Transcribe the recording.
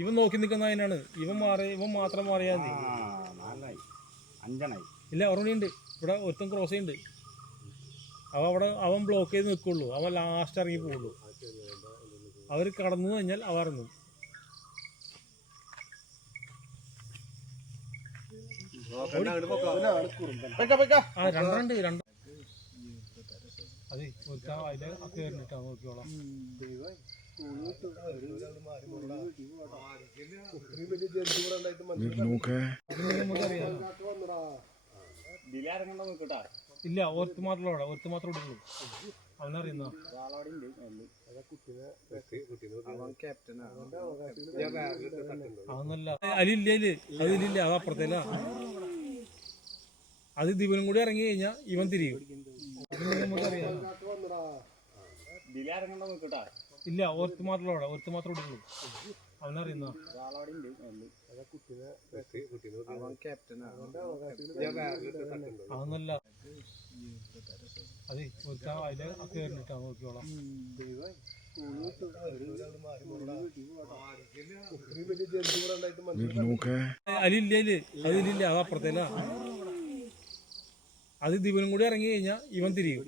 ഇവൻ നോക്കി നിൽക്കുന്ന അതിനാണ്. ഇവൻ മാത്രം മാറിയാൽ മതി. ഇല്ല, ഓർമ്മയുണ്ട്. ഇവിടെ ഒരുത്തൻ ക്രോസ് ചെയ്യുന്നുണ്ട്. അവൻ ബ്ലോക്ക് ചെയ്ത് നിൽക്കുള്ളൂ. അവൻ ലാസ്റ്റ് ഇറങ്ങി പോവുള്ളൂ. അവർ കടന്നു കഴിഞ്ഞാൽ അവ ഇറങ്ങും. രണ്ട് അതെ അതിലെ കയറിട്ടാ നോക്കിയോളാം. ഇല്ല, ഒരുത്ത് മാത്രമേ ഉള്ളൂ. അവനറിയുന്ന അവന്നല്ല അതിലില്ല. അത് അപ്പുറത്തേല. അത് ദിവനും കൂടി ഇറങ്ങി കഴിഞ്ഞാൽ ഇവൻ തിരിയും. നമുക്കറിയാം. ഇല്ല, ഒരുത്ത് മാത്രമേ ഉള്ളൂ. അവനറിയുന്ന അവന്നല്ല. അതെ അതിലെ കയറിട്ടാ നോക്കിയോളാം. അതിലില്ല. അത് അപ്പുറത്തേല. അത് ദിവനും കൂടി ഇറങ്ങി കഴിഞ്ഞാൽ ഇവൻ തിരിയും.